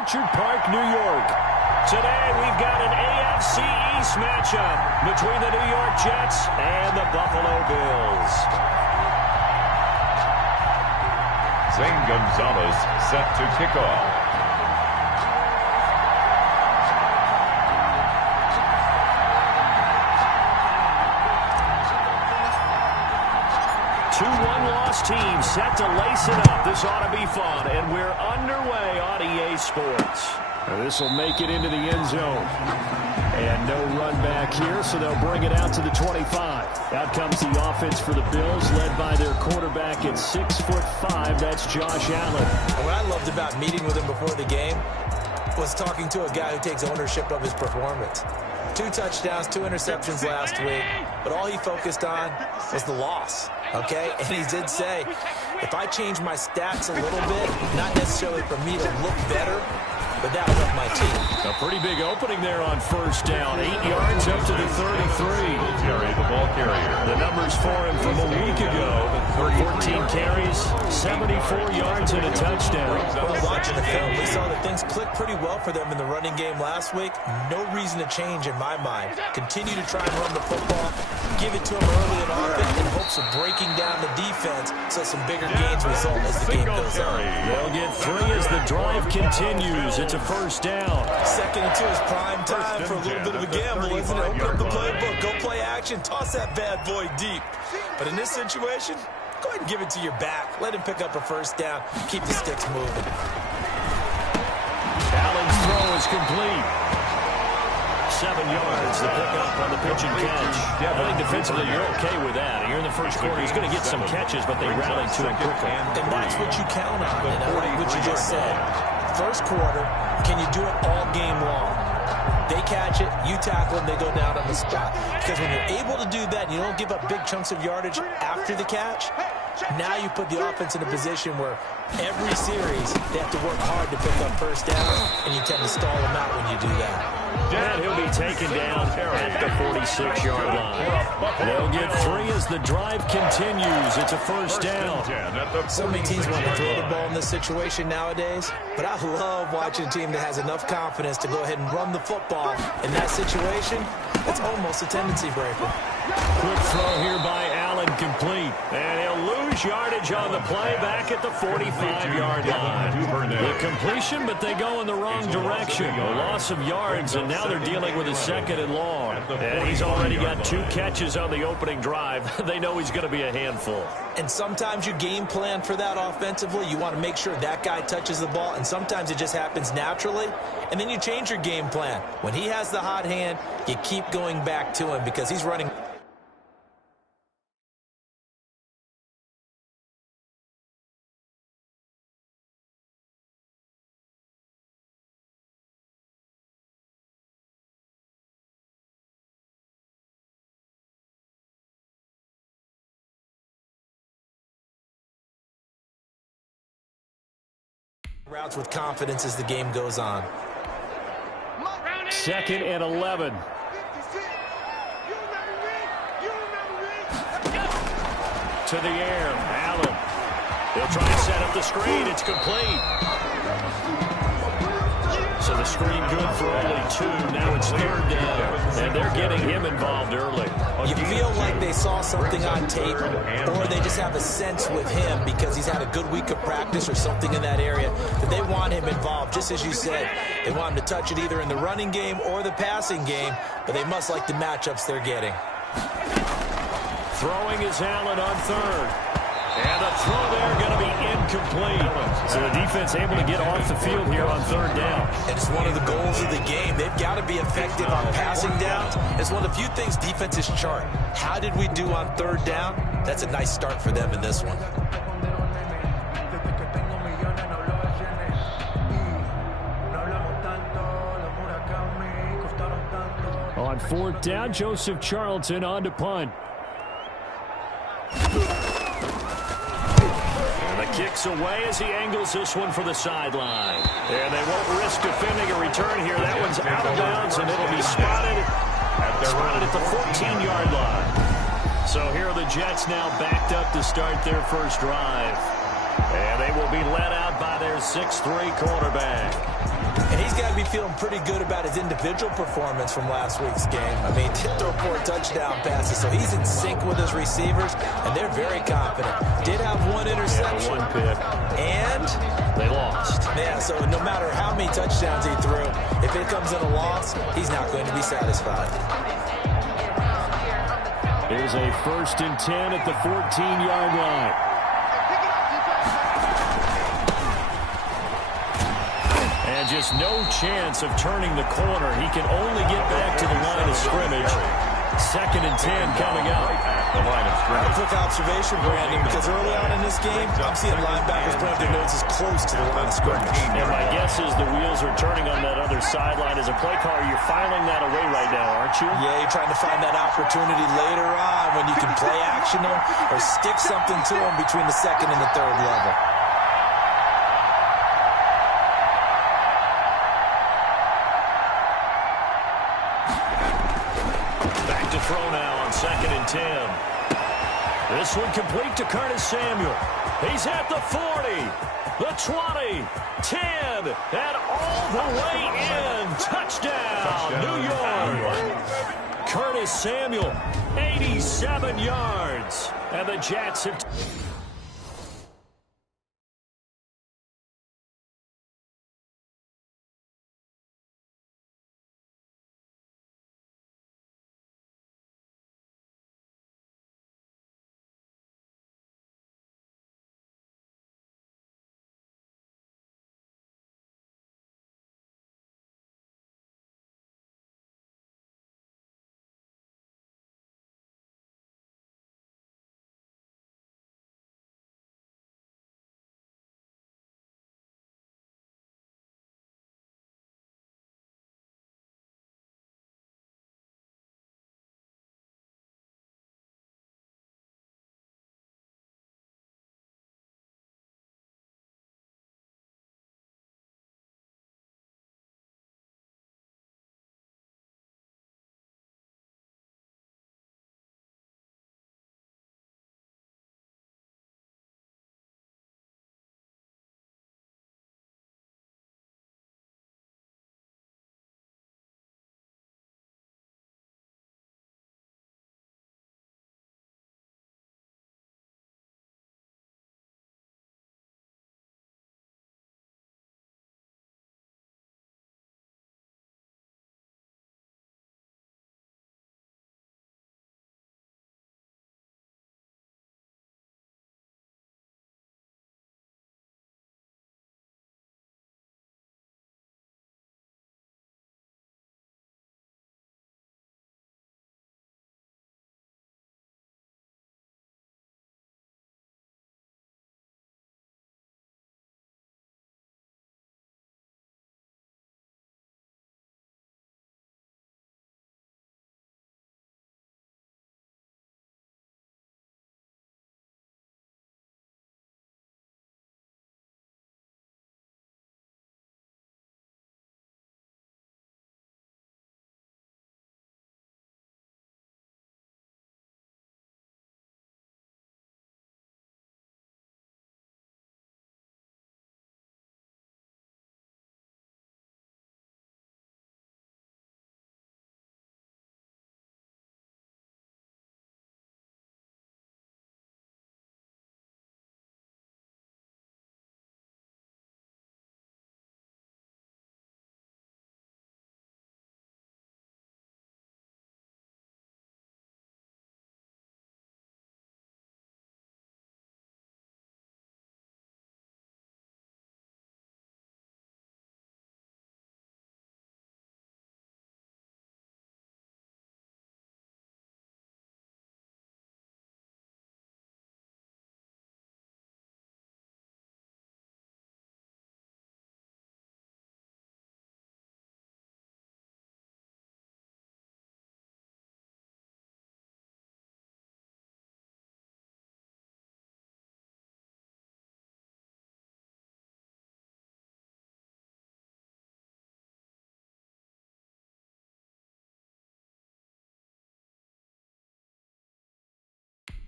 Orchard Park, New York. Today we've got an AFC East matchup between the New York Jets and the Buffalo Bills. Zane Gonzalez set to kick off. Two one-loss teams set to lace it up. This ought to be fun, and we're underway on EA Sports. This will make it into the end zone. And no run back here, so they'll bring it out to the 25. Out comes the offense for the Bills, led by their quarterback at 6'5". That's Josh Allen. What I loved about meeting with him before the game was talking to a guy who takes ownership of his performance. 2 touchdowns, 2 interceptions last week, but all he focused on was the loss, okay? And he did say, if I change my stats a little bit, not necessarily for me to look better, but that will help my team. A pretty big opening there on first down. 8 yards up to the 33. Jerry, the ball carrier. The numbers for him from a week ago. 14 carries, 74 yards and a touchdown. Well, watching the film, we saw that things clicked pretty well for them in the running game last week. No reason to change in my mind. Continue to try and run the football, give it to him early and often in hopes of breaking down the defense so some bigger gains result as the game goes on. They'll get 3 as the drive continues. It's a first down. 2nd and 2 is prime time for a little bit of a gamble, isn't it? Open up the playbook, go play action, toss that bad boy deep. But in this situation, go ahead and give it to your back. Let him pick up a first down. Keep the sticks moving. Allen's throw is complete. 7 yards, the pickup on the pitch and catch. I think defensively you're okay with that. Here in the first quarter, he's going to get some catches, but they rallied to him quickly. And that's what you count on, and I like what you just said. First quarter, can you do it all game long? They catch it, you tackle them, they go down on the spot. Because when you're able to do that and you don't give up big chunks of yardage after the catch, now you put the offense in a position where every series they have to work hard to pick up first downs, and you tend to stall them out when you do that. And he'll be taken down at the 46-yard line. They'll get 3 as the drive continues. It's a first down. So many teams want to throw the ball in this situation nowadays, but I love watching a team that has enough confidence to go ahead and run the football. In that situation, it's almost a tendency breaker. Quick throw here by Allen, complete. And he'll lose yardage on the play back at the 45-yard line. The completion, but they go in the wrong direction. A loss of yards, and now they're dealing with a 2nd and long. And he's already got 2 catches on the opening drive. They know he's going to be a handful. And sometimes you game plan for that offensively. You want to make sure that guy touches the ball, and sometimes it just happens naturally. And then you change your game plan. When he has the hot hand, you keep going back to him because he's running. Routes with confidence as the game goes on. 2nd and 11. To the air, Allen. They'll try to set up the screen. It's complete. So the screen good for only 2. Now it's 3rd down. And they're getting him involved early. You feel like they saw something on tape, or they just have a sense with him because he's had a good week of practice or something in that area that they want him involved. Just as you said, they want him to touch it either in the running game or the passing game, but they must like the matchups they're getting. Throwing is Allen on 3rd. And the throw there going to be incomplete. So the defense able to get off the field here on 3rd down. And it's one of the goals of the game. They've got to be effective on passing downs. It's one of the few things defenses chart. How did we do on 3rd down? That's a nice start for them in this one. On 4th down, Joseph Charlton on to punt. Kicks away as he angles this one for the sideline. And they won't risk defending a return here. That one's out of bounds, and it'll be spotted at the 14-yard line. So here are the Jets now backed up to start their first drive. And they will be led out by their 6'3" quarterback. And he's got to be feeling pretty good about his individual performance from last week's game. I mean, did throw 4 touchdown passes, so he's in sync with his receivers, and they're very confident. Did have 1 interception. Yeah, 1 pick. And they lost. Yeah, so no matter how many touchdowns he threw, if it comes in a loss, he's not going to be satisfied. Here's a 1st and 10 at the 14-yard line. And just no chance of turning the corner. He can only get back to the line of scrimmage. 2nd and 10 coming up. The line of scrimmage. A quick observation, Brandon, because early on in this game, I'm seeing linebackers put up their noses close to the line of scrimmage. And my guess is the wheels are turning on that other sideline. As a play caller, you're filing that away right now, aren't you? Yeah, you're trying to find that opportunity later on when you can play action them or stick something to them between the 2nd and the 3rd level. Back to throw now on 2nd and 10. This one complete to Curtis Samuel. He's at the 40, the 20, 10, and all the way in. Touchdown, New York. Curtis Samuel, 87 yards. And the Jets have...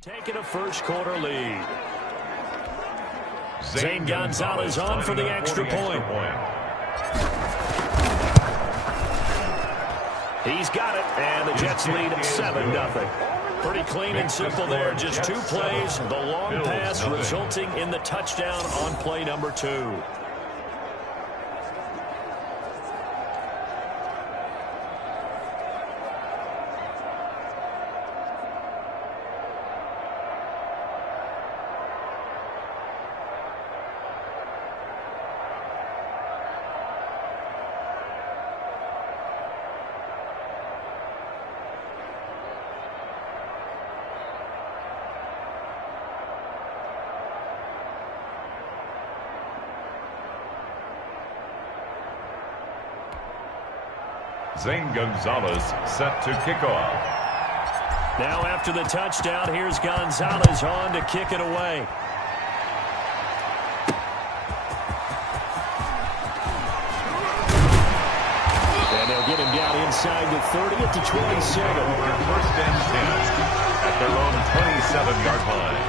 Taking a first quarter lead. Zane Gonzalez on for the extra point. He's got it, and the Jets lead 7-0. Pretty clean and simple there. Just 2 plays, the long pass resulting in the touchdown on play number 2. Zane Gonzalez set to kick off. Now after the touchdown, here's Gonzalez on to kick it away. And they'll get him down inside the 30 at the 27. First and 10 at their own 27-yard line.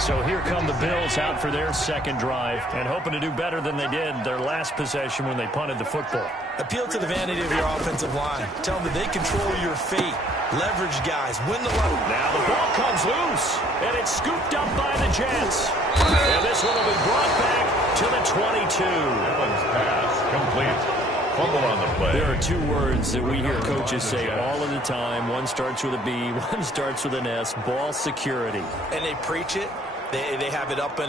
So here come the Bills out for their second drive and hoping to do better than they did their last possession when they punted the football. Appeal to the vanity of your offensive line. Tell them that they control your fate. Leverage guys. Win the load. Now the ball comes loose, and it's scooped up by the Jets. And this one will be brought back to the 22. Evans pass complete. Fumble on the play. There are 2 words that we hear coaches say all of the time. One starts with a B, one starts with an S. Ball security. And they preach it. They have it up in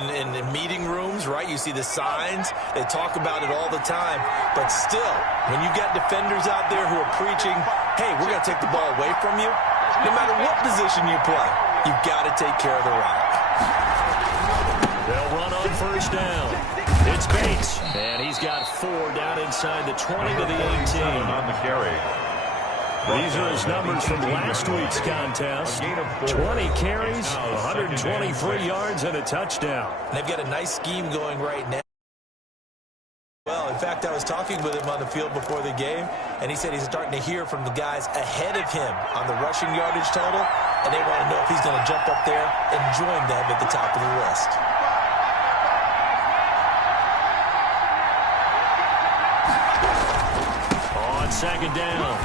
meeting rooms, right? You see the signs. They talk about it all the time. But still, when you got defenders out there who are preaching, hey, we're going to take the ball away from you, no matter what position you play, you've got to take care of the rock. They'll run on first down. It's Bates, and he's got 4 down inside the 20 to the 18. On the carry. These are his numbers from last week's contest. 20 carries, 123 yards, and a touchdown. They've got a nice scheme going right now. Well, in fact, I was talking with him on the field before the game, and he said he's starting to hear from the guys ahead of him on the rushing yardage total, and they want to know if he's going to jump up there and join them at the top of the list. On second down,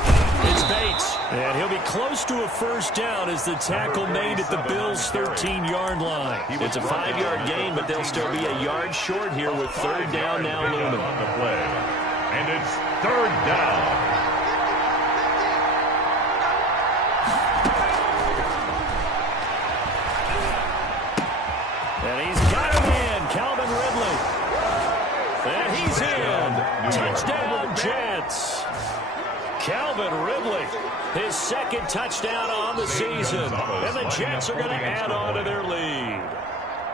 it's Bates, and he'll be close to a first down as the tackle made at the Bills' 13-yard line. It's a 5-yard gain, but they'll still be a yard short here with third down now looming. On the play. And it's third down. And he's got him in, Calvin Ridley. And he's in. Touchdown, Jets. Calvin Ridley, his second touchdown on the season. And the Jets are going to add on to their lead.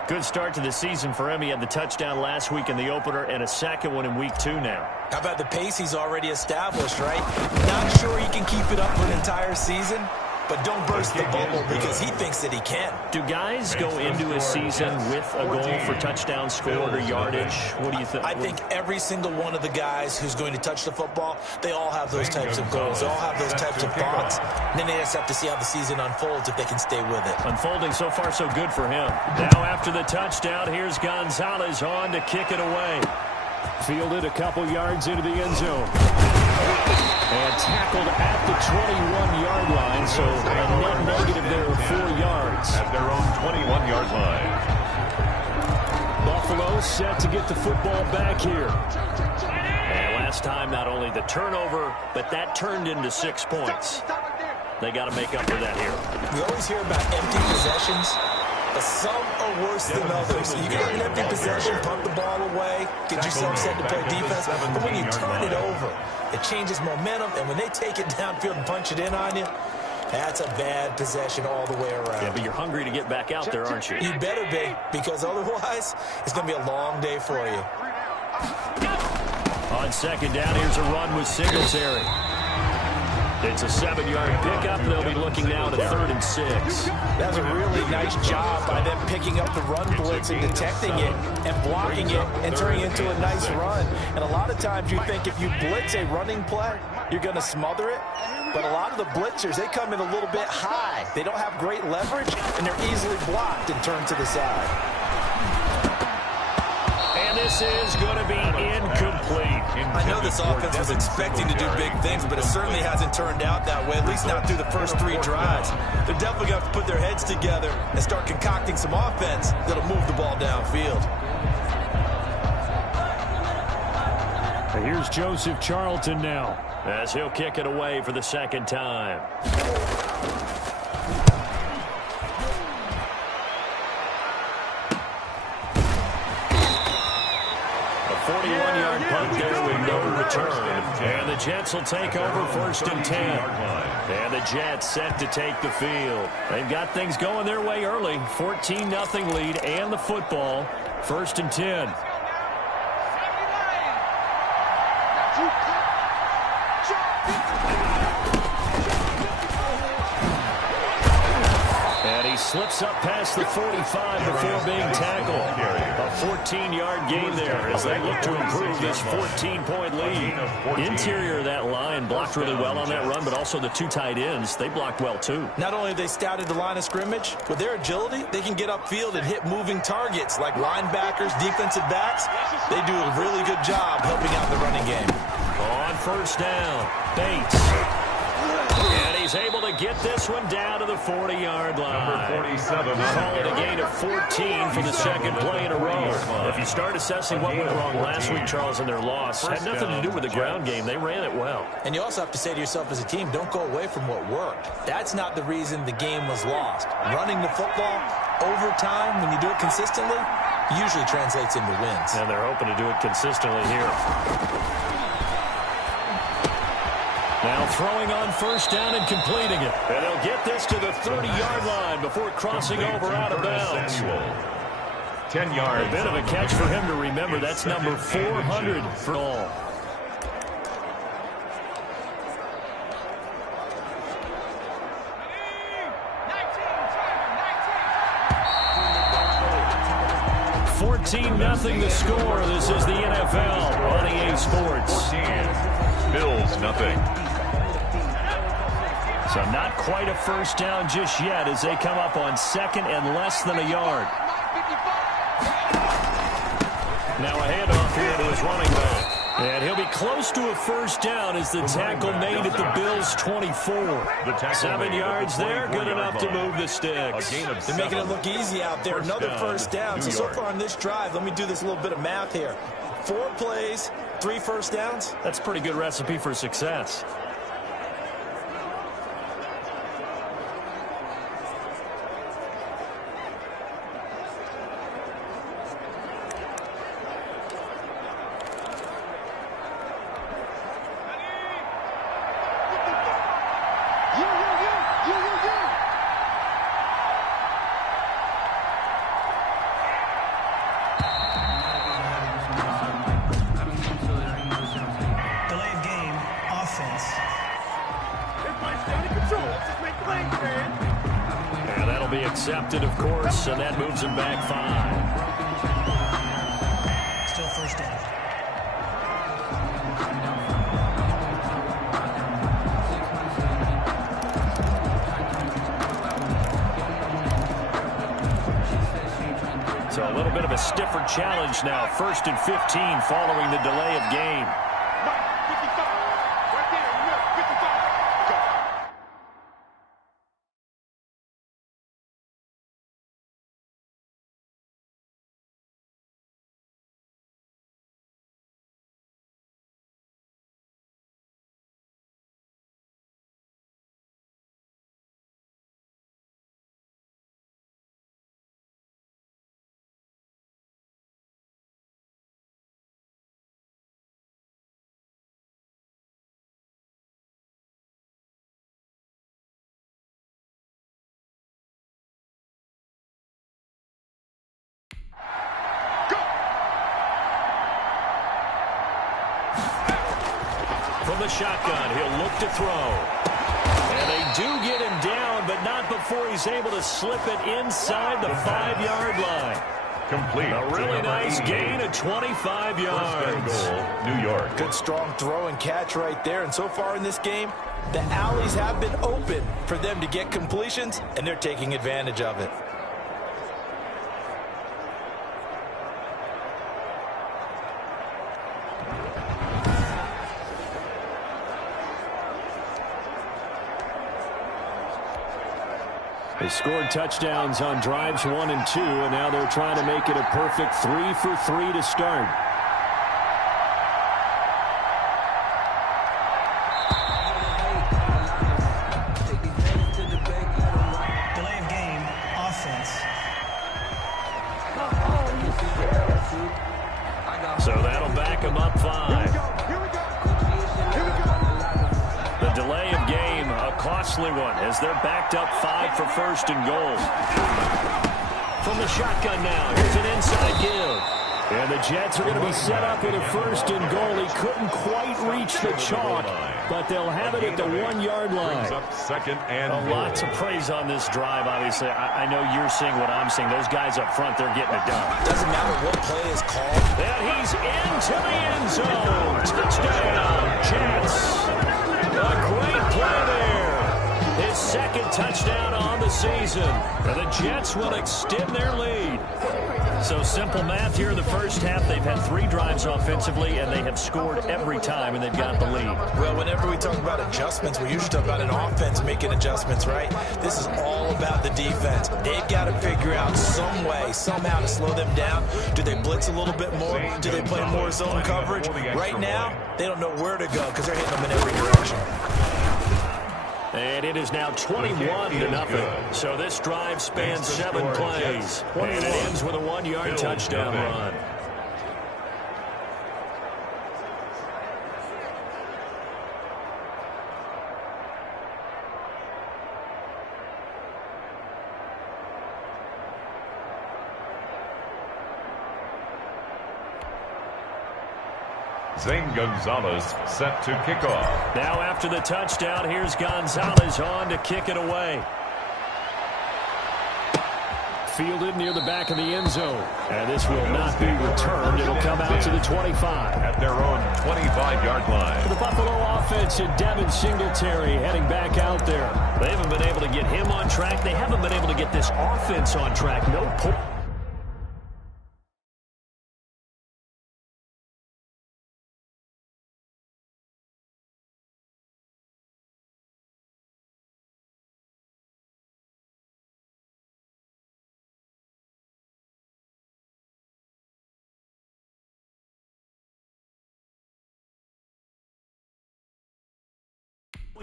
Good start to the season for him. He had the touchdown last week in the opener and a second one in week 2 now. How about the pace he's already established, right? Not sure he can keep it up for an entire season, but don't burst the bubble because he thinks that he can. Do guys go into a season with a goal for touchdown scored or yardage? What do you think? I think every single one of the guys who's going to touch the football, they all have those types of goals. They all have those types of thoughts. And then they just have to see how the season unfolds if they can stay with it. Unfolding so far so good for him. Now after the touchdown, here's Gonzalez on to kick it away. Fielded a couple yards into the end zone. And tackled at the 21-yard line, so a net negative there of 4 yards. At their own 21-yard line. Buffalo set to get the football back here. And last time, not only the turnover, but that turned into 6 points. They got to make up for that here. We always hear about empty possessions, but some are worse than others. You get an empty possession, punt the ball away, get yourself set to play defense. But when you turn it over, it changes momentum, and when they take it downfield and punch it in on you, that's a bad possession all the way around. Yeah, but you're hungry to get back out there, aren't you? You better be, because otherwise, it's going to be a long day for you. On second down, here's a run with Singletary. It's a 7-yard pickup. They'll be looking now to 3rd and 6. That was a really nice job by them picking up the run blitz and detecting it and blocking it and turning it into a nice run. And a lot of times you think if you blitz a running play, you're going to smother it. But a lot of the blitzers, they come in a little bit high. They don't have great leverage, and they're easily blocked and turned to the side. And this is going to be incomplete. I know this offense was expecting to do big things, but it certainly hasn't turned out that way, at least not through the first 3 drives. They're definitely going to have to put their heads together and start concocting some offense that'll move the ball downfield. Here's Joseph Charlton now, as he'll kick it away for the second time. A 41-yard punt there with no return. And the Jets will take over 1st and 10. And the Jets set to take the field. They've got things going their way early. 14-0 lead and the football. 1st and 10. And he slips up past the 45 before being tackled. A 14-yard gain there as they look to improve this 14-point lead. Interior of that line blocked really well on that run, but also the 2 tight ends, they blocked well too. Not only have they scouted the line of scrimmage, with their agility, they can get upfield and hit moving targets like linebackers, defensive backs. They do a really good job helping out the running game. On 1st down, Bates. And he's able to get this one down to the 40-yard line. Number 47. Call it a gain of 14 for the second play in a row. If you start assessing what went wrong last week, Charles, in their loss, had nothing to do with the ground game. They ran it well. And you also have to say to yourself as a team, don't go away from what worked. That's not the reason the game was lost. Running the football over time, when you do it consistently, usually translates into wins. And they're hoping to do it consistently here. Now throwing on 1st down and completing it. And they'll get this to the 30-yard line before crossing over out of bounds. 10 yards. A bit of a catch for him to remember. That's number 400 for all. Nothing the score. This is the NFL on EA Sports. 14. Bills nothing. So not quite a 1st down just yet as they come up on 2nd and less than a yard. Now a handoff here to his running back. And he'll be close to a 1st down as the tackle made at the Bills' 24. 7 yards there, good enough to move the sticks. They're making it look easy out there. Another 1st down. So far on this drive, let me do this little bit of math here. 4 plays, 3 1st downs. That's a pretty good recipe for success. And that'll be accepted, of course, and that moves him back 5. Still 1st down. So a little bit of a stiffer challenge now. 1st and 15 following the delay of game. From the shotgun, he'll look to throw. And they do get him down, but not before he's able to slip it inside the 5-yard line. Complete. A really nice gain of 25 yards. Goal, New York. Good strong throw and catch right there. And so far in this game, the alleys have been open for them to get completions, and they're taking advantage of it. They scored touchdowns on drives 1 and 2, and now they're trying to make it a perfect 3 for 3 to start. Delay of game, offense. So that'll back them up 5. The delay of game, a costly one, as they're backed up 5 for first and goal. From the shotgun now, here's an inside give. And the Jets are going to be set up with a first and goal. He couldn't quite reach the chalk, but they'll have it at the 1-yard line. Second and Lots of praise on this drive, obviously. I know you're seeing what I'm seeing. Those guys up front, they're getting it done. Doesn't matter what play is called. And he's into the end zone. Touchdown, Jets. A great play there. His second touchdown on the season. And the Jets will extend their lead. So simple math here in the first half. They've had 3 drives offensively, and they have scored every time, and they've got the lead. Well, whenever we talk about adjustments, we usually talk about an offense making adjustments, right? This is all about the defense. They've got to figure out some way, somehow to slow them down. Do they blitz a little bit more? Do they play more zone coverage? Right now, they don't know where to go because they're hitting them in every direction. And it is now 21-0. So this drive spans 7 plays. And it ends with a 1-yard touchdown run. Zane Gonzalez set to kick off. Now after the touchdown, here's Gonzalez on to kick it away. Fielded near the back of the end zone. And this will not be returned. It'll come out to the 25. At their own 25-yard line. The Buffalo offense and Devin Singletary heading back out there. They haven't been able to get him on track. They haven't been able to get this offense on track. No point.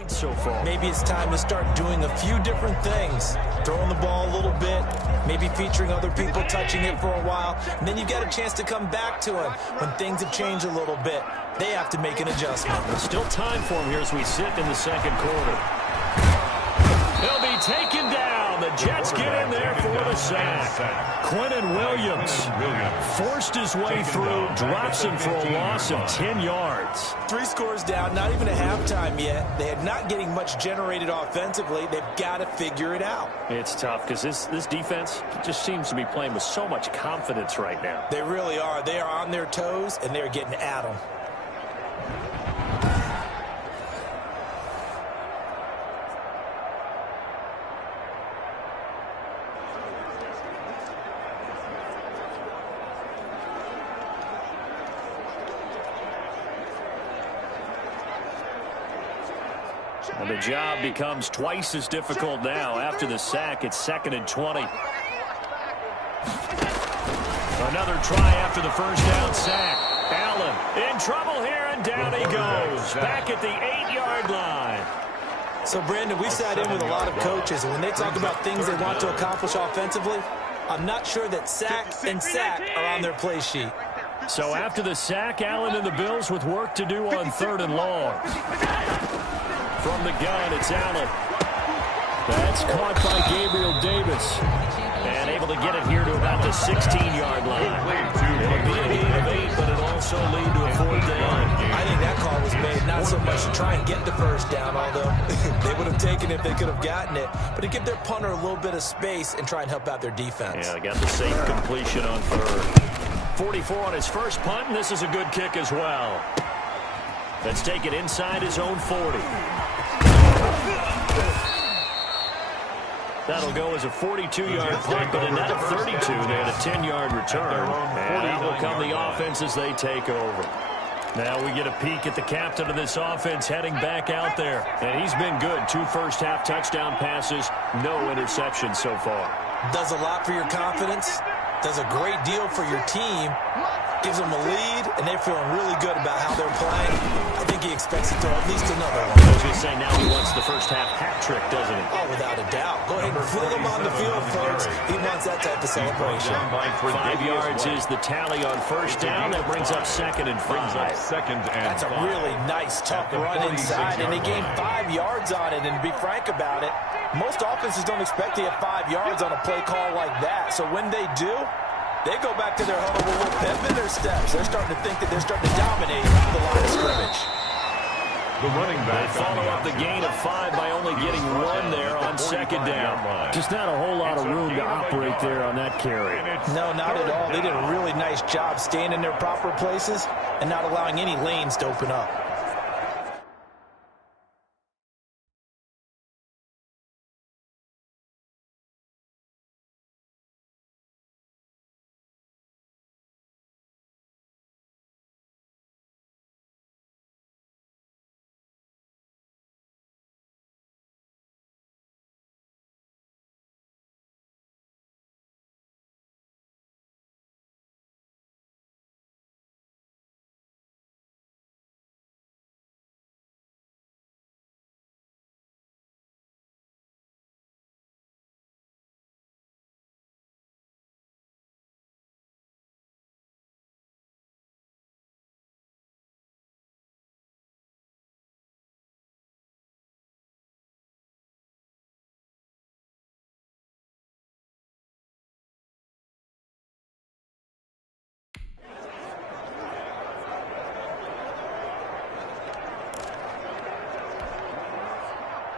So far. Maybe it's time to start doing a few different things. Throwing the ball a little bit, maybe featuring other people touching it for a while, and then you've got a chance to come back to it when things have changed a little bit. They have to make an adjustment. There's still time for him here as we sit in the second quarter. He'll be taken down. The Jets get in there for the sack. Quentin Williams forced his way through, drops him for a loss of 10 yards. 3 scores down, not even a halftime yet. They are not getting much generated offensively. They've got to figure it out. It's tough because this defense just seems to be playing with so much confidence right now. They really are. They are on their toes, and they're getting at them. And the job becomes twice as difficult now. After the sack, it's 2nd and 20. Another try after the first down sack. Allen in trouble here, and down he goes. Back at the 8-yard line. So, Brandon, we sat in with a lot of coaches, and when they talk about things they want to accomplish offensively, I'm not sure that sack and sack are on their play sheet. So after the sack, Allen and the Bills with work to do on 3rd and long. From the gun, it's Allen. That's caught by Gabriel Davis. And able to get it here to about the 16-yard line. It'll be a gain of 8, but it'll also lead to a 4th down. I think that call was made not so much to try and get the first down, although they would have taken it if they could have gotten it, but to give their punter a little bit of space and try and help out their defense. Yeah, they got the safe completion on 3rd. 44 on his first punt, and this is a good kick as well. Let's take it inside his own 40. That'll go as a 42-yard punt, but a net of 32. They had a 10-yard return. And that will come the offense as they take over. Now we get a peek at the captain of this offense heading back out there. And he's been good. 2 first-half touchdown passes, no interceptions so far. Does a lot for your confidence. Does a great deal for your team. Gives them a lead, and they're feeling really good about how they're playing. I think he expects to throw at least another one. I was going to say, now he wants the first-half hat trick, doesn't he? Oh, without a doubt. Go ahead and fling him on the field, folks. He wants that type of celebration. 5 yards is the tally on first down. That brings up 2nd and 5. That's a really nice, tough run inside, and he gained 5 yards on it. And to be frank about it, most offenses don't expect to get 5 yards on a play call like that. So when they do, they go back to their huddle with a little pep in their steps. They're starting to think that they're starting to dominate the line of scrimmage. The running back they follow up the gain of 5 by only getting 1 there on 2nd down. Just not a whole lot of room to operate there on that carry. No, not at all. They did a really nice job staying in their proper places and not allowing any lanes to open up.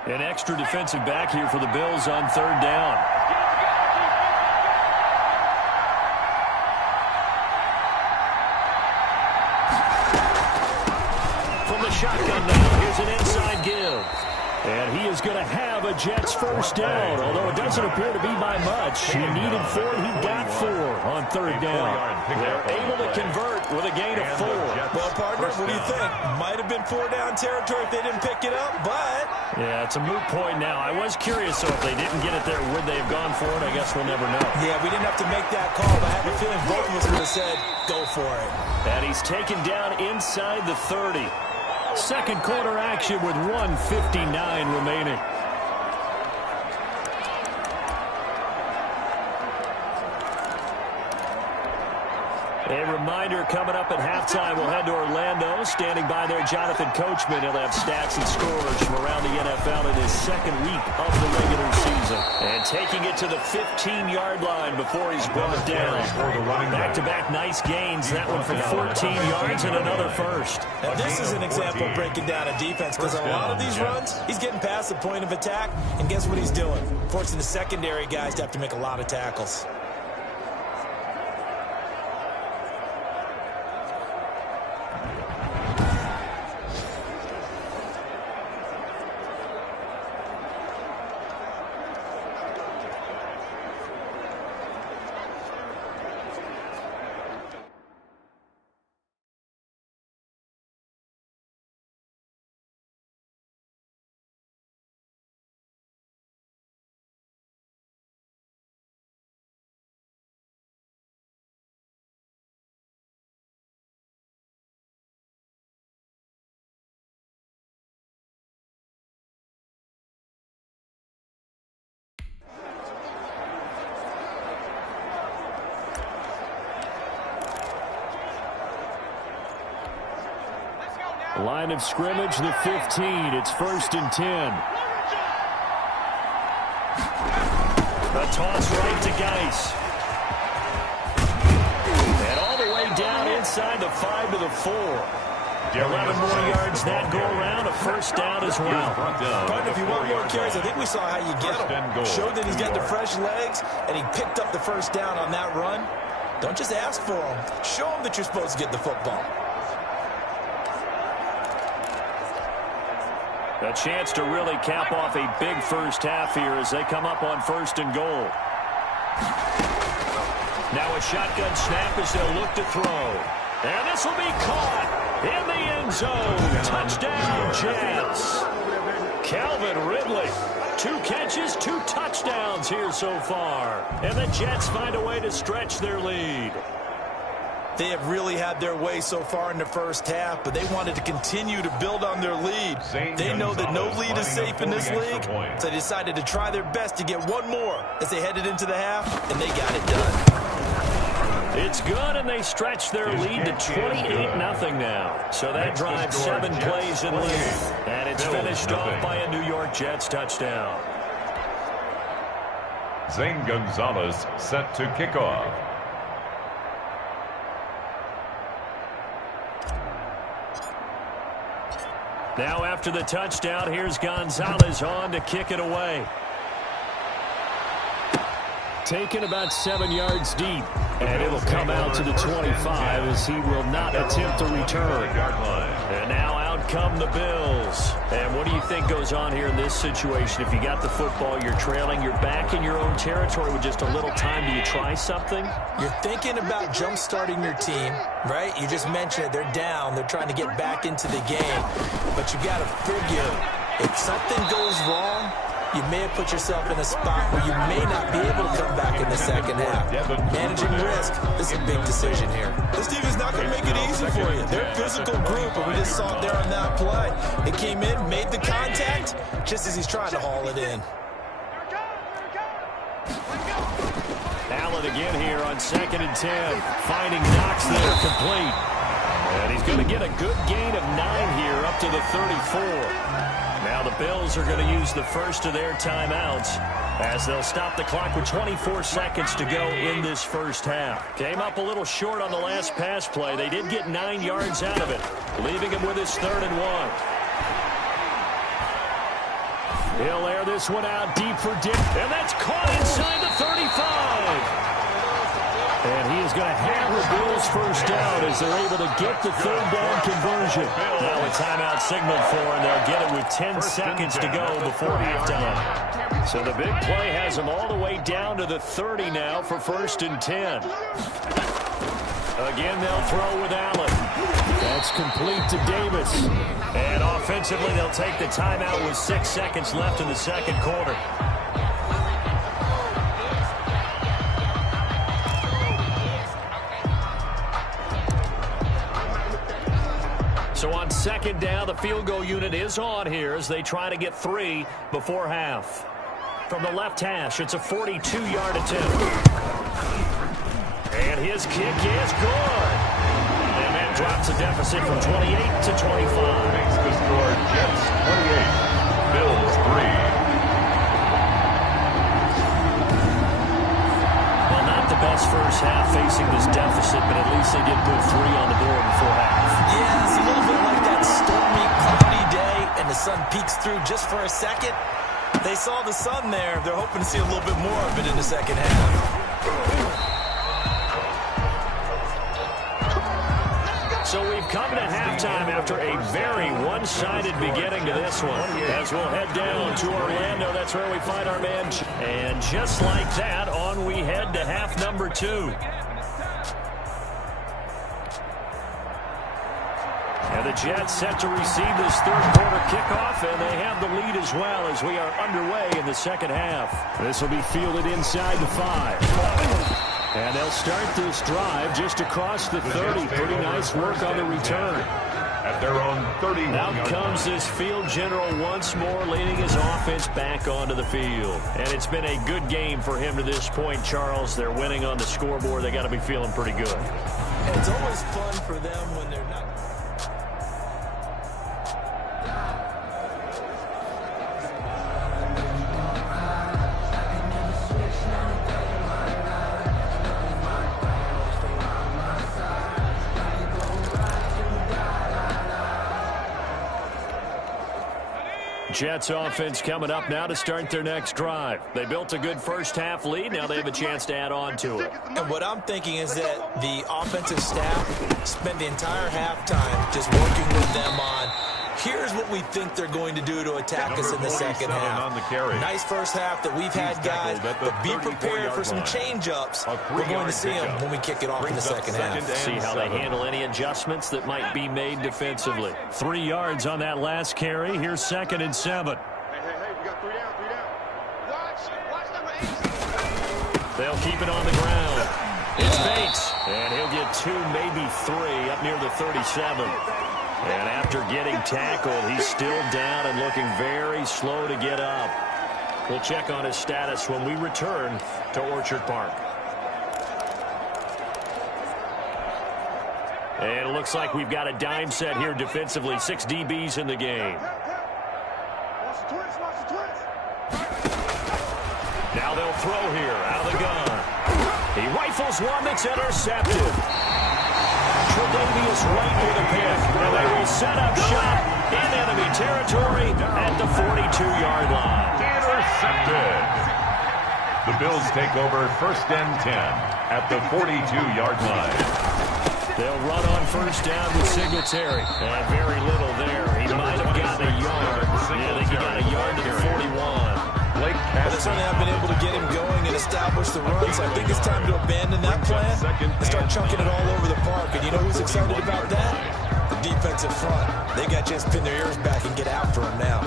An extra defensive back here for the Bills on 3rd down. From the shotgun now, here's an inside give. And he is going to have a Jets first down, although it doesn't appear to be by much. He needed 4, he got 4 on 3rd down. They're able to convert with a gain of 4. Well, partner, what do you think? Might have been 4-down territory if they didn't pick it up, but... Yeah, it's a moot point now. I was curious, so if they didn't get it there, would they have gone for it? I guess we'll never know. Yeah, we didn't have to make that call, but I have a feeling both of us would have said, go for it. And he's taken down inside the 30. Second quarter action with 1:59 remaining. A reminder, coming up at halftime, we'll head to Orlando. Standing by there, Jonathan Coachman. He'll have stats and scores from around the NFL in his 2nd week of the regular season. And taking it to the 15-yard line before he's brought down. Back-to-back nice gains. That one for 14 yards and another first. Now, this is an example of breaking down a defense, because a lot of these runs, he's getting past the point of attack, and guess what he's doing? Forcing the secondary guys to have to make a lot of tackles. Line of scrimmage, the 15. It's 1st and 10. A toss right to Geis. And all the way down inside the 5 to the 4. 11 more yards that go around. A first down as well. Partner, if you want more carries, I think we saw how you get him. Showed that he's got the fresh legs, and he picked up the first down on that run. Don't just ask for him. Show him that you're supposed to get the football. A chance to really cap off a big first half here as they come up on 1st and goal. Now a shotgun snap as they'll look to throw. And this will be caught in the end zone. Touchdown, Jets. Calvin Ridley. 2 catches, 2 touchdowns here so far. And the Jets find a way to stretch their lead. They have really had their way so far in the first half, but they wanted to continue to build on their lead. They know that no lead is safe in this league, so they decided to try their best to get one more as they headed into the half, and they got it done. It's good, and they stretch their lead to 28-0 now. So that drives 7 plays in lead, and it's finished off by a New York Jets touchdown. Zane Gonzalez set to kick off. Now after the touchdown, here's Gonzalez on to kick it away. Taken about 7 yards deep, and it'll come out to the 25 as he will not attempt to return. And now out come the Bills. And what do you think goes on here in this situation? If you got the football, you're trailing, you're back in your own territory with just a little time. Do you try something? You're thinking about jump-starting your team, right? You just mentioned it. They're down. They're trying to get back into the game. But you got to figure, if something goes wrong, you may have put yourself in a spot where you may not be able to come back in the second half. Managing risk, this is a big decision here. This team is not going to make it easy for you. They're a physical group, and we just saw it there on that play. It came in, made the contact, just as he's trying to haul it in. Allen again here on 2nd and 10. Finding Knox there complete. And he's going to get a good gain of 9 here up to the 34. Now the Bills are going to use the first of their timeouts as they'll stop the clock with 24 seconds to go in this first half. Came up a little short on the last pass play. They did get 9 yards out of it, leaving him with his 3rd and 1. He'll air this one out deep for Dick, and that's caught inside the 35. And he is going to have the Bills first down as they're able to get the 3rd down conversion. Now a timeout signaled for, and they'll get it with 10 seconds to go before halftime. So the big play has them all the way down to the 30 now for 1st and 10. Again, they'll throw with Allen. That's complete to Davis. And offensively, they'll take the timeout with 6 seconds left in the second quarter. So on 2nd down, the field goal unit is on here as they try to get 3 before half. From the left hash, it's a 42-yard attempt. And his kick is good. And that drops a deficit from 28 to 25. Makes the score Jets 28, Bills 3. Well, not the best first half facing this deficit, but at least they did put 3 on the board before half. Yeah, it's a little bit like that stormy, cloudy day, and the sun peeks through just for a second. They saw the sun there. They're hoping to see a little bit more of it in the second half. So we've come to halftime after a very one-sided beginning to this one. As we'll head down to Orlando, that's where we find our man. And just like that, on we head to half number 2. And the Jets set to receive this third quarter kickoff, and they have the lead as well as we are underway in the second half. This will be fielded inside the 5. And they'll start this drive just across the 30. Pretty nice work on the return. At their own 31. Out comes this field general once more, leading his offense back onto the field. And it's been a good game for him to this point, Charles. They're winning on the scoreboard. They got to be feeling pretty good. And it's always fun for them when they're not. Jets offense coming up now to start their next drive. They built a good first half lead. Now they have a chance to add on to it. And what I'm thinking is that the offensive staff spent the entire halftime just working with them on Here's what we think they're going to do to attack us in the second half. On the carry. Nice first half that we've had, guys, but be prepared for some change-ups. We're going to see them when we kick it off in the second half. See how they handle any adjustments that might be made defensively. 3 yards on that last carry. Here's 2nd and 7. Hey, we got 3 down. Watch number 8. They'll keep it on the ground. It's Bates, and he'll get 2, maybe 3 up near the 37. And after getting tackled, he's still down and looking very slow to get up. We'll check on his status when we return to Orchard Park. And it looks like we've got a dime set here defensively. 6 DBs in the game. Watch the twins. Now they'll throw here out of the gun. He rifles one that's intercepted. Tre'Davious White with a pick, and they will set up shop in enemy territory at the 42-yard line. Intercepted. The Bills take over 1st and 10 at the 42-yard line. They'll run on 1st down with Singletary. And very little there. He might have gotten a yard. Yeah, I think he got a yard to the 41. But they certainly have been able to get him going and establish the run, so I think it's time to abandon that plan and start chunking it all over the park. And you know who's excited about that? The defensive front. They got a chance to pin their ears back and get after him now.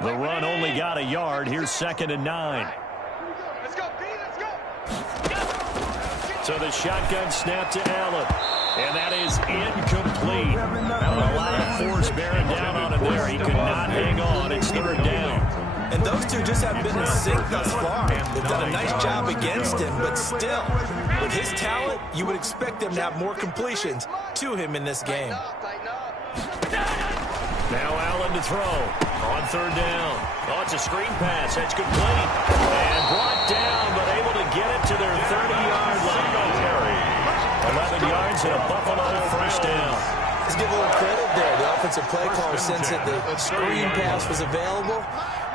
The run only got a yard. Here's 2nd and 9. Let's go, B, let's go. So the shotgun snap to Allen. And that is incomplete. A lot of force bearing down on him there. He could not hang on. It's 3rd down. And those two just haven't been in sync thus far. They've done a nice job against him, but still, with his talent, you would expect them to have more completions to him in this game. Now Allen to throw on 3rd down. Oh, it's a screen pass. That's complete. And brought down, but able to get it to their 30-yard line. 11 yards and a Buffalo 1st down. Let's give a little credit there. The offensive play caller, since the screen pass was available,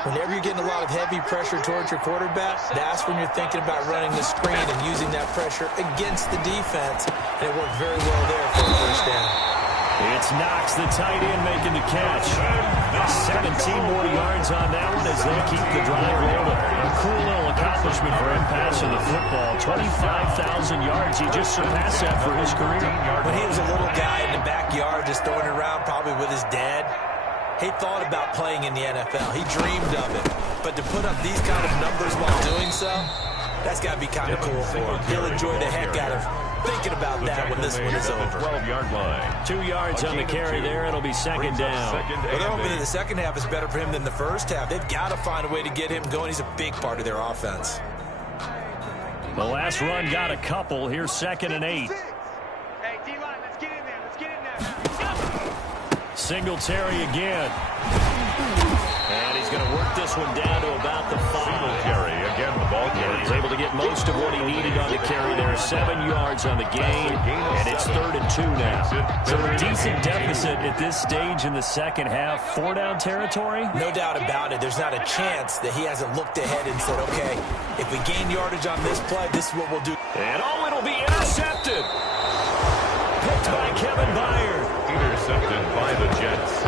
whenever you're getting a lot of heavy pressure towards your quarterback, that's when you're thinking about running the screen and using that pressure against the defense. And it worked very well there for a 1st down. It's Knox, the tight end, making the catch. 17 more yards on that one as they keep the drive rolling. A cool little accomplishment for him passing the football. 25,000 yards. He just surpassed that for his career. When he was a little guy in the backyard just throwing it around, probably with his dad, he thought about playing in the NFL. He dreamed of it. But to put up these kind of numbers while doing so, that's got to be kind of cool for him. He'll enjoy the heck out of thinking about that when this one is over. 12-yard line. 2 yards on the carry there. It'll be 2nd down. Well, they're hoping that the second half is better for him than the first half. They've got to find a way to get him going. He's a big part of their offense. The last run got a couple. Here's 2nd and 8. Hey, D-line, let's get in there. Singletary again. And he's going to work this one down to about the 5. Singletary, again, the ball carrier. He's able to get most of what he needed on the carry there. 7 yards on the gain, and it's 3rd and 2 now. So a decent deficit at this stage in the second half. 4-down territory? No doubt about it. There's not a chance that he hasn't looked ahead and said, okay, if we gain yardage on this play, this is what we'll do. And oh, it'll be intercepted. Picked by Kevin Byard. Intercepted by the Jets.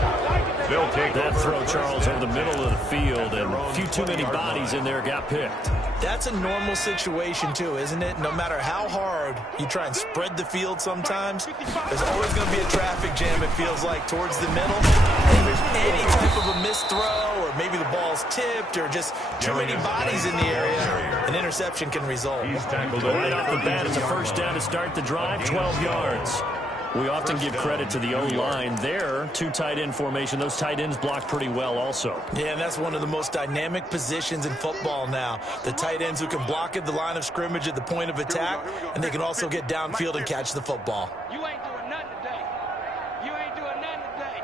They'll take that throw, Charles, over the middle of the field, and a few too many bodies in there got picked. That's a normal situation, too, isn't it? No matter how hard you try and spread the field sometimes, there's always going to be a traffic jam, it feels like, towards the middle. If there's any type of a missed throw, or maybe the ball's tipped, or just too many bodies in the area, an interception can result. He's tackled right off the bat. It's a 1st down to start the drive, 12 yards. We often give credit to the O-line there. 2 tight end formation. Those tight ends block pretty well also. Yeah, and that's one of the most dynamic positions in football now. The tight ends who can block at the line of scrimmage at the point of attack, and they can also get downfield and catch the football. You ain't doing nothing today. You ain't doing nothing today.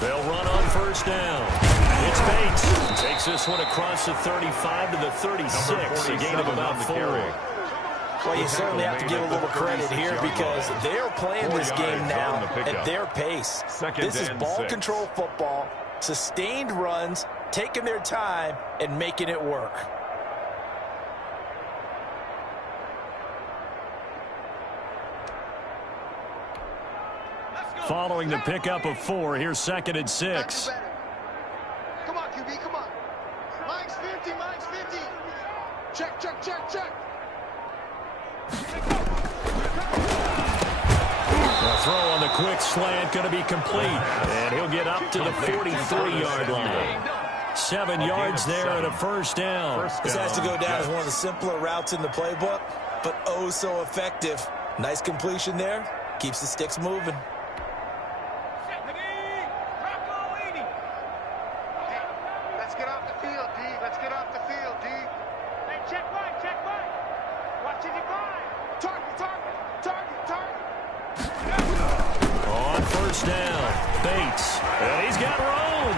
They'll run on 1st down. It's Bates. Takes this one across the 35 to the 36. A gain of about 4. Well, you certainly have to give a little credit here because they're playing this game now at their pace. This is ball control football, sustained runs, taking their time, and making it work. following the pickup of 4. Here's 2nd and 6. Come on, QB, come on. Mike's 50, Mike's 50. Check, check, check, check. The throw on the quick slant going to be complete. And he'll get up to the 43-yard line. 7 yards there and a first down. This has to go down as one of the simpler routes in the playbook, but oh so effective. Nice completion there. Keeps the sticks moving. Let's get off the field, D. Let's get off the field, D. Hey, check right, check right. Watch it, divide. Target, target, target, target. On first down, Bates. And he's got room.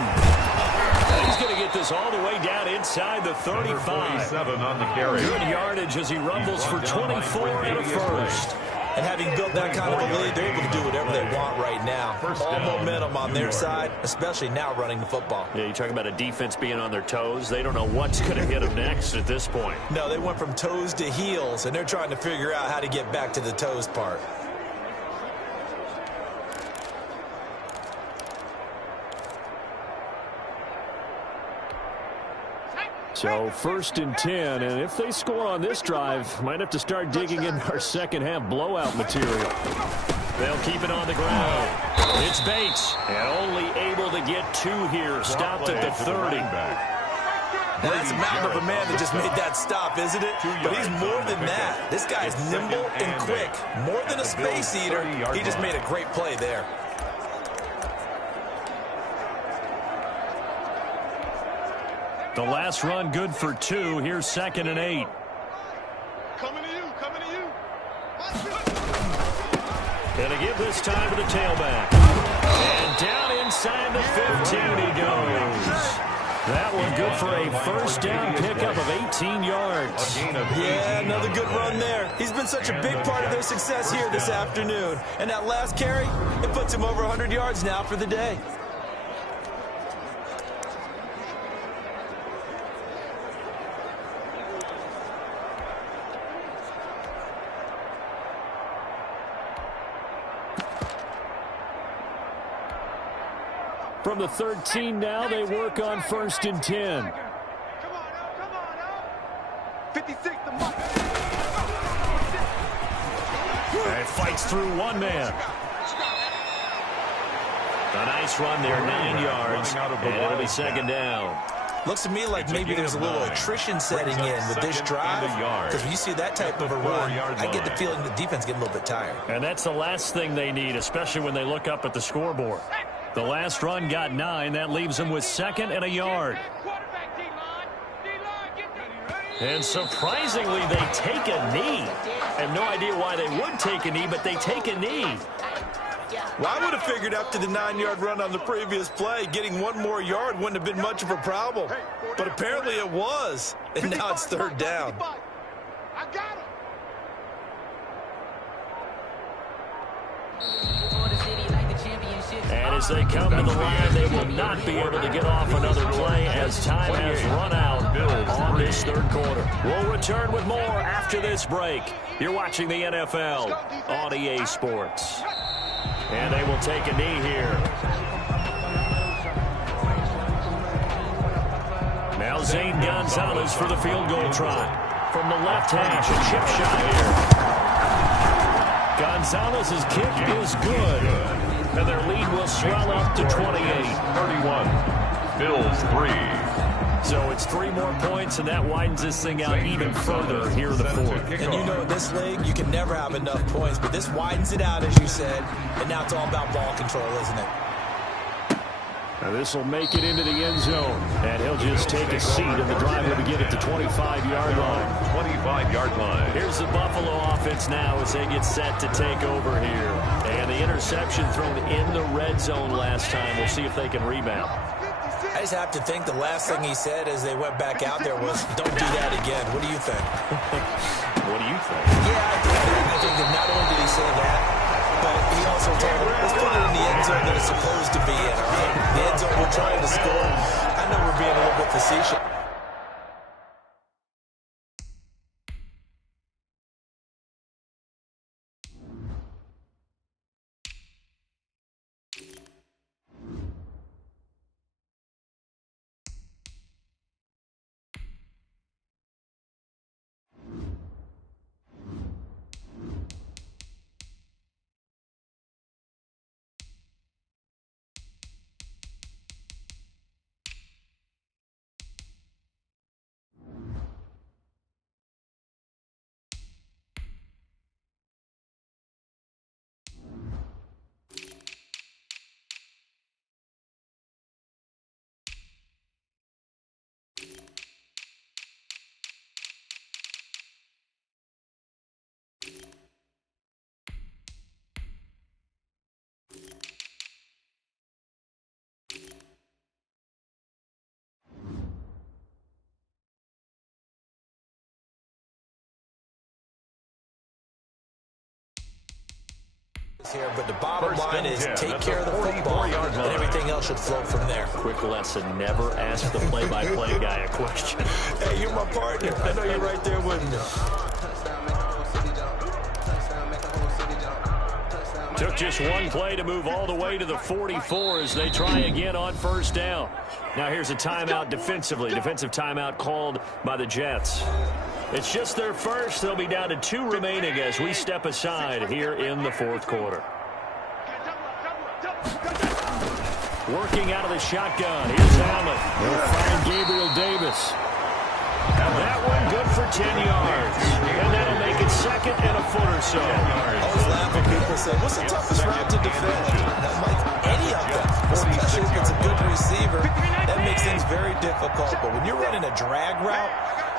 And he's going to get this all the way down inside the 35. 47 on the carry. Good yardage as he rumbles for 24 and a first. And having built that kind of a lead, they're able to do whatever they want right now. All momentum on their side, especially now running the football. Yeah, you talk about a defense being on their toes. They don't know what's going to hit them next at this point. No, they went from toes to heels, and they're trying to figure out how to get back to the toes part. So 1st and 10, and if they score on this drive, might have to start digging in our second half blowout material. They'll keep it on the ground. It's Bates, and only able to get 2 here, stopped at the 30. Now that's a mountain of a man that just made that stop, isn't it? But he's more than that. This guy is nimble and quick. More than a space eater, he just made a great play there. The last run good for 2. Here's 2nd and 8. Coming to you, coming to you. And to give this time to the tailback. And down inside the 15 he goes. That one good for a first down pickup of 18 yards. Yeah, another good run there. He's been such a big part of their success here this afternoon. And that last carry, it puts him over 100 yards now for the day. From the 13 now, they work on 1st and 10. Come on, come on, 56 to Mike. And fights through one man. A nice run there, 9 yards, and it'll be 2nd down. Looks to me like maybe there's a little attrition setting in with this drive. Because when you see that type of a run, I get the feeling the defense getting a little bit tired. And that's the last thing they need, especially when they look up at the scoreboard. The last run got 9. That leaves them with 2nd and a yard. And surprisingly, they take a knee. I have no idea why they would take a knee, but they take a knee. Well, I would have figured after the 9-yard run on the previous play, getting 1 more yard wouldn't have been much of a problem. But apparently it was. And now it's 3rd down. I got him. And as they come to the line, they will not be able to get off another play as time has run out on this 3rd quarter. We'll return with more after this break. You're watching the NFL on EA Sports. And they will take a knee here. Now Zane Gonzalez for the field goal try. From the left hash, a chip shot here. Gonzalez's kick is good. And their lead will swell up to 28. 31. Bills 3. So it's 3 more points, and that widens this thing out even further here in the 4th. And you know in this league, you can never have enough points, but this widens it out, as you said, and now it's all about ball control, isn't it? Now this will make it into the end zone, and he'll just take a seat, and the drive will begin at the 25-yard line. 25-yard line. Here's the Buffalo offense now as they get set to take over here. And the interception thrown in the red zone last time. We'll see if they can rebound. I just have to think the last thing he said as they went back out there was, don't do that again. What do you think? What do you think? Yeah, I think that not only did he say that, but he also told him, let's put it in the end zone that it's supposed to be in, all right? The end zone we're trying to score. I know we're being a little bit facetious. Here, but the bottom line is take care of the football, and everything else should flow from there. Quick lesson, never ask the play-by-play guy a question. Hey, you're my partner. I know you're right there with me. Took just one play to move all the way to the 44 as they try again on first down. Now here's a timeout defensively. Defensive timeout called by the Jets. It's just their first. They'll be down to 2 remaining as we step aside here in the fourth quarter. Working out of the shotgun. Here's Allen. They'll find Gabriel Davis. That one good for 10 yards. And that'll make it second and a foot or so. I always laugh when people say, what's the toughest route to defend? I'm like, any of them. Especially if it's a good receiver. That makes things very difficult. But when you're running a drag route,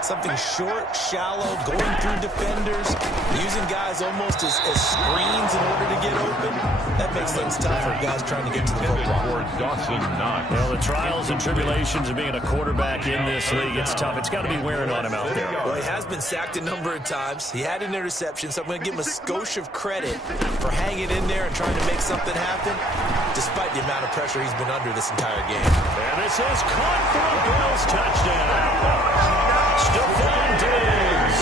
something short, shallow, going through defenders, using guys almost as screens in order to get open, that makes things tough for guys trying to get to the football. Well, the trials and tribulations of being a quarterback in this league, it's tough. It's got to be wearing on him out there. Well, he has been sacked a number of times. He had an interception, so I'm going to give him a skosh of credit for hanging in there and trying to make something happen, despite the amount of pressure he's been under this entire game. And this is caught for a Bills touchdown. Stephon Diggs,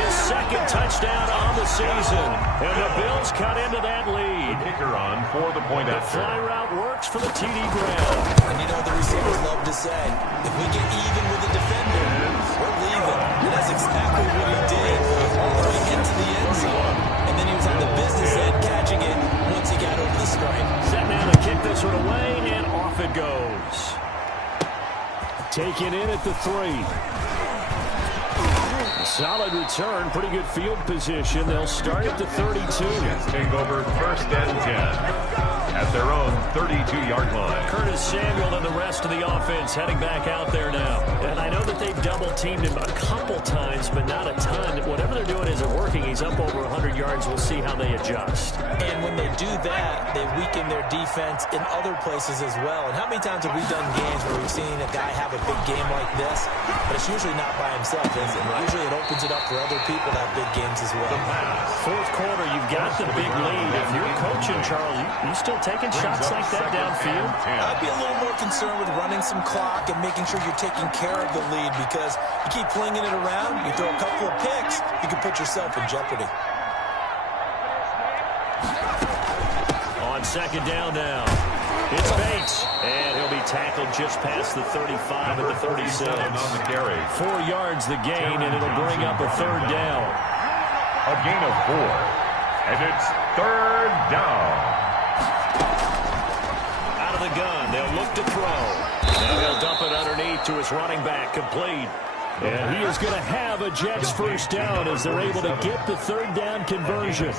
his second touchdown on the season. And the Bills cut into that lead. Kicker on for the point after. The fly route works for the TD Brown. And you know what the receivers love to say? If we get even with the defender, we're leaving. And that's exactly what he did all the way into the end zone. And then he was on the business end catching it once he got over the screen. Set now to kick this one away, and off it goes. Taken in at the 3. Solid return, pretty good field position. They'll start at the 32. Jets take over first and 10 at their own 32-yard line. Curtis Samuel and the rest of the offense heading back out there now. And I know that they've double-teamed him a couple times, but not a ton. Whatever they're doing isn't working. He's up over 100 yards. We'll see how they adjust. And when they do that, they weaken their defense in other places as well. And how many times have we done games where we've seen a guy have a big game like this, but it's usually not by himself, is it? Usually it opens it up for other people to have big games as well. Fourth quarter, you've got the big lead. If you're coaching, Charles, you still taking shots like that downfield? I'd be a little more concerned with running some clock and making sure you're taking care of the lead, because you keep flinging it around, you throw a couple of picks, you can put yourself in jeopardy. On second down now, it's Bates, and he'll be tackled just past the 35 at the 36. On the carry. 4 yards the gain, and it'll bring up a third down. A gain of 4, and it's third down. Out of the gun, they'll look to throw. Now he'll dump it underneath to his running back, complete. And he is going to have a Jets first down as they're able to get the third down conversion.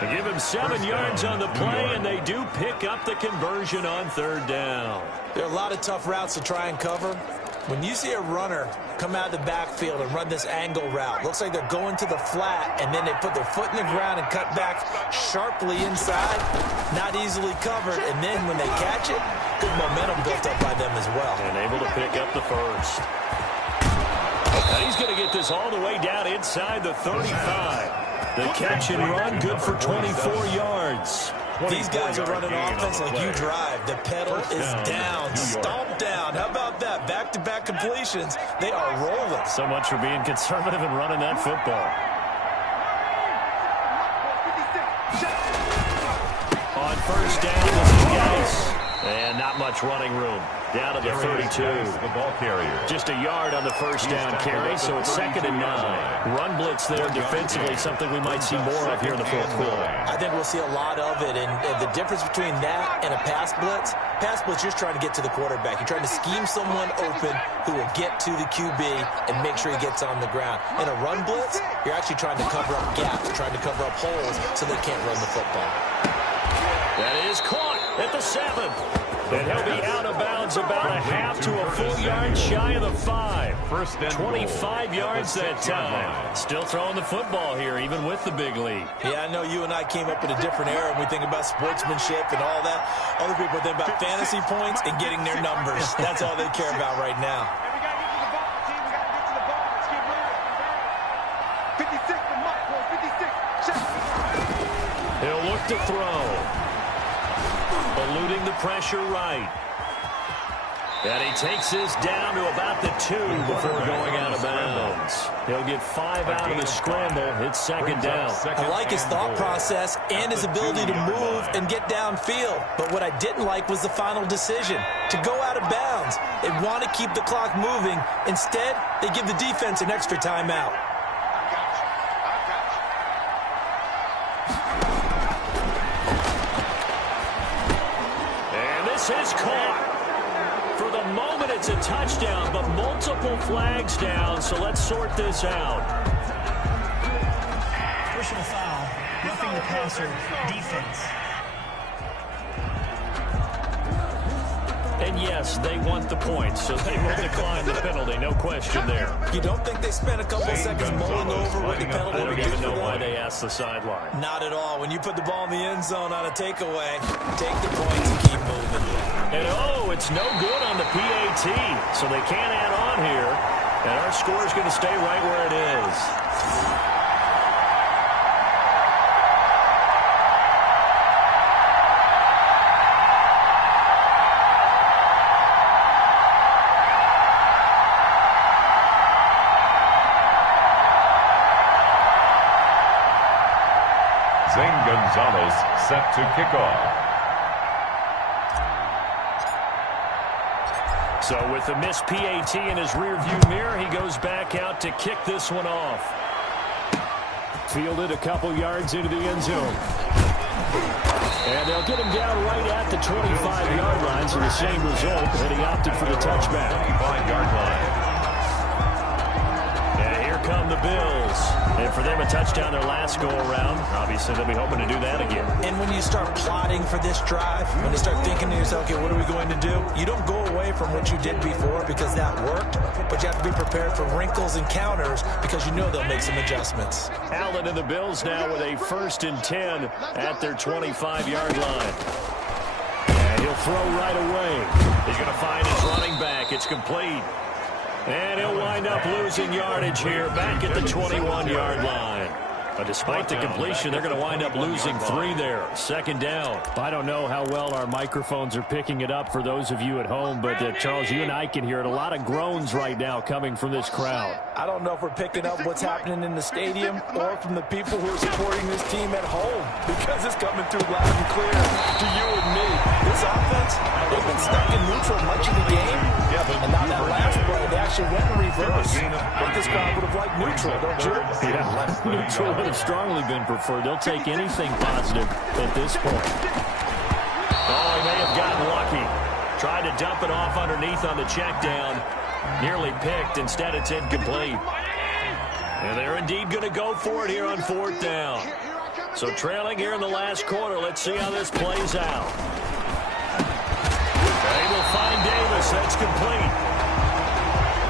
They give him 7 yards on the play, and they do pick up the conversion on third down. There are a lot of tough routes to try and cover. When you see a runner come out of the backfield and run this angle route, looks like they're going to the flat, and then they put their foot in the ground and cut back sharply inside, not easily covered, and then when they catch it, good momentum built up by them as well. And able to pick up the first. And he's going to get this all the way down inside the 35. The catch and run, good for 24 yards. These guys are running offense like you drive. The pedal is down, stomped down. How about that? Back-to-back completions. They are rolling. So much for being conservative and running that football. On first down, this is Geis. And not much running room. Down to the 32. The ball carrier. Just a yard on the first down carry, so it's 2nd and 9. Run blitz there defensively, something we might see more of here in the fourth quarter. I think we'll see a lot of it, and the difference between that and a pass blitz, you're just trying to get to the quarterback. You're trying to scheme someone open who will get to the QB and make sure he gets on the ground. In a run blitz, you're actually trying to cover up gaps, trying to cover up holes so they can't run the football. That is caught at the 7. And he'll be out of bounds about a half to a full yard shy of the 5. 25 yards that time. Still throwing the football here, even with the big lead. Yeah, I know you and I came up in a different era when we think about sportsmanship and all that. Other people think about fantasy points and getting their numbers. That's all they care about right now. We got to get to the ball, team. We got to get to the ball. Let's keep moving. 56, the mark, boys. 56. Check. He'll look to throw. Eluding the pressure right. And he takes this down to about the 2 before going out of bounds. He'll get 5 out of the scramble. It's second down. I like his thought process and his ability to move and get downfield. But what I didn't like was the final decision, to go out of bounds. They want to keep the clock moving. Instead, they give the defense an extra timeout. And this is caught. For the moment, it's a touchdown, but multiple flags down, so let's sort this out. Personal foul, roughing the passer, defense. And yes, they want the points, so they will decline the penalty, no question there. You don't think they spent a couple of seconds mulling over what the penalty I would don't be even know for why them? they asked the sideline. Not at all. When you put the ball in the end zone on a takeaway, take the points and keep moving. And oh, it's no good on the PAT, so they can't add on here. And our score is going to stay right where it is. Zane Gonzalez set to kick off. So with the missed PAT in his rearview mirror, he goes back out to kick this one off. Fielded a couple yards into the end zone. And they'll get him down right at the 25-yard line, so the same result, and he opted for the touchback. 25-yard line. And here come the Bills. And for them, a touchdown their last go-around. Obviously, they'll be hoping to do that again. And when you start plotting for this drive, when you start thinking to yourself, okay, what are we going to do? You don't go away from what you did before because that worked, but you have to be prepared for wrinkles and counters because you know they'll make some adjustments. Allen and the Bills now with a 1st and 10 at their 25-yard line. And he'll throw right away. He's going to find his running back. It's complete. And he'll wind up losing yardage here back at the 21-yard line. But despite the completion, they're going to wind up losing 3 there. Second down. I don't know how well our microphones are picking it up for those of you at home, but Charles, you and I can hear it. A lot of groans right now coming from this crowd. I don't know if we're picking up what's happening in the stadium or from the people who are supporting this team at home because it's coming through loud and clear to you and me. This offense, they've been stuck in neutral much of the game, and now that last play, they actually went in reverse. I think this crowd would have liked neutral, don't you? Yeah, neutral would have strongly been preferred. They'll take anything positive at this point. Oh, he may have gotten lucky. Tried to dump it off underneath on the check down. Nearly picked. Instead, it's incomplete. And they're indeed going to go for it here on 4th down. So trailing here in the last quarter. Let's see how this plays out. They will find Davis. That's complete.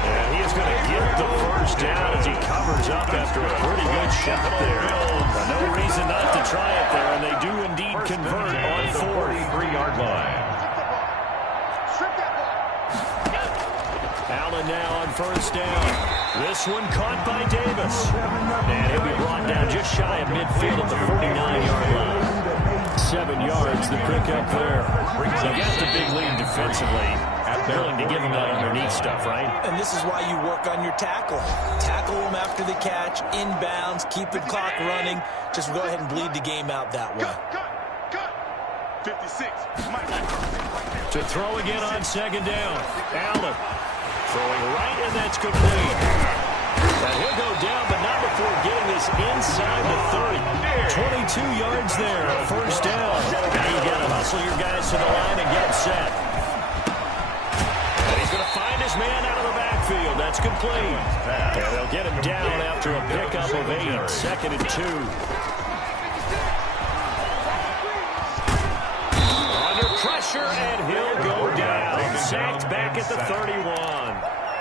And he is going to get the first down as he covers up after a pretty good shot there. No reason not to try it there, and they do indeed convert on 4th. 43-yard line. Allen now on 1st down. This one caught by Davis. And he'll be brought down just shy of midfield at the 49-yard line. 7 yards, the pickup there. So you got the big lead defensively. Willing to give him that underneath stuff, right? And this is why you work on your tackling. Tackle them after the catch, inbounds, keep the clock running. Just go ahead and bleed the game out that way. 56. To throw again on 2nd down. Allen throwing right, and that's complete. And he'll go down, but not before getting this inside the 30. 22 yards there, 1st down. Now you got to hustle your guys to the line and get set. And he's going to find his man out of the backfield. That's complete. And they'll get him down after a pickup of 8. 2nd and 2. Under pressure, and he'll go down. Sacked back at the 31.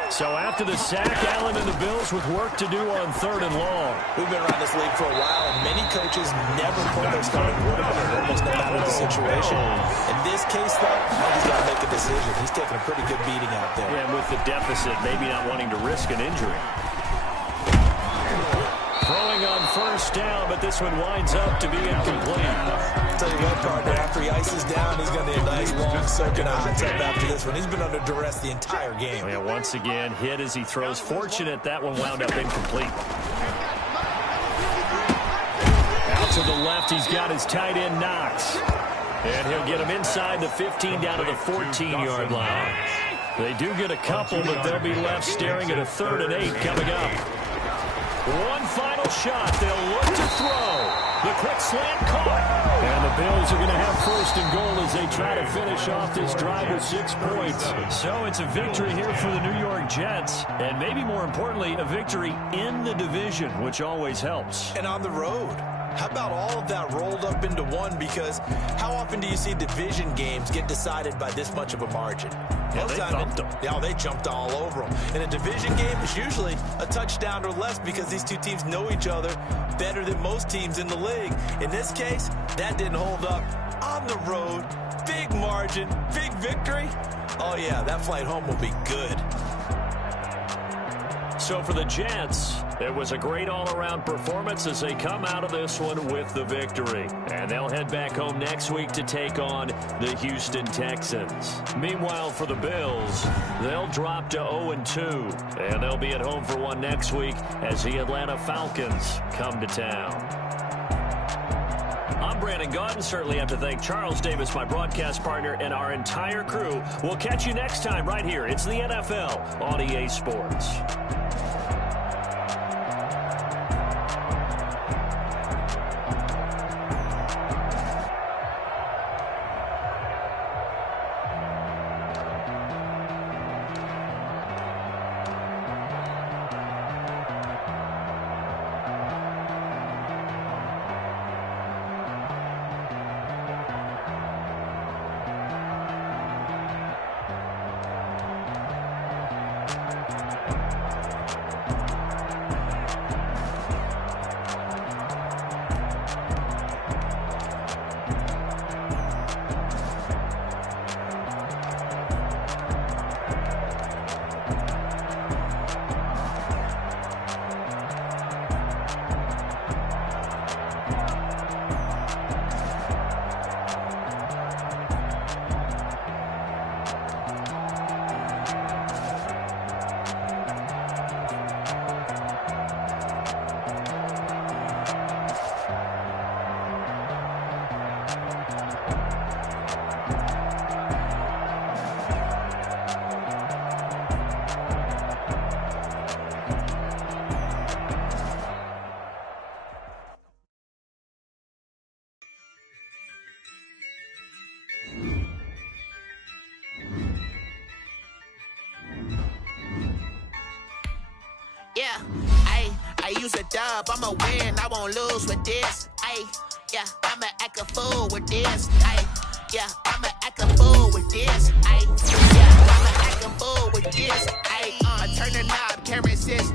So after the sack, Allen and the Bills with work to do on 3rd and long. We've been around this league for a while, and many coaches never pull their starting quarterback almost no matter the situation. In this case, though, he's got to make a decision. He's taking a pretty good beating out there. Yeah, and with the deficit, maybe not wanting to risk an injury. Throwing on first down, but this one winds up to be incomplete. I'll tell you what, partner, after he ices down, he's going to need a nice long soak in a hot tub after this one. He's been under duress the entire game. Yeah, once again, hit as he throws. Fortunate that one wound up incomplete. Out to the left, he's got his tight end, Knox. And he'll get him inside the 15 down to the 14-yard line. They do get a couple, but they'll be left staring at a 3rd and 8 coming up. One final shot. They'll look to throw. The quick slant caught. And the Bills are going to have 1st and goal as they try to finish off this drive with 6 points. So it's a victory here for the New York Jets. And maybe more importantly, a victory in the division, which always helps. And on the road. How about all of that rolled up into one? Because how often do you see division games get decided by this much of a margin? Yeah, Most they thumped them. Yeah, they jumped all over them. In a division game, it's usually a touchdown or less because these two teams know each other better than most teams in the league. In this case, that didn't hold up. On the road, big margin, big victory. Oh, yeah, that flight home will be good. So for the Jets, it was a great all-around performance as they come out of this one with the victory. And they'll head back home next week to take on the Houston Texans. Meanwhile, for the Bills, they'll drop to 0-2. And they'll be at home for one next week as the Atlanta Falcons come to town. I'm Brandon Gaudin. Certainly have to thank Charles Davis, my broadcast partner, and our entire crew. We'll catch you next time right here. It's the NFL on EA Sports. Yeah, I use a dub, I'ma win, I won't lose with this. Yeah, I'ma act a fool with this. Yeah, I'ma act a fool with this. Yeah, I'ma act a fool with this. I turn the knob, can't resist.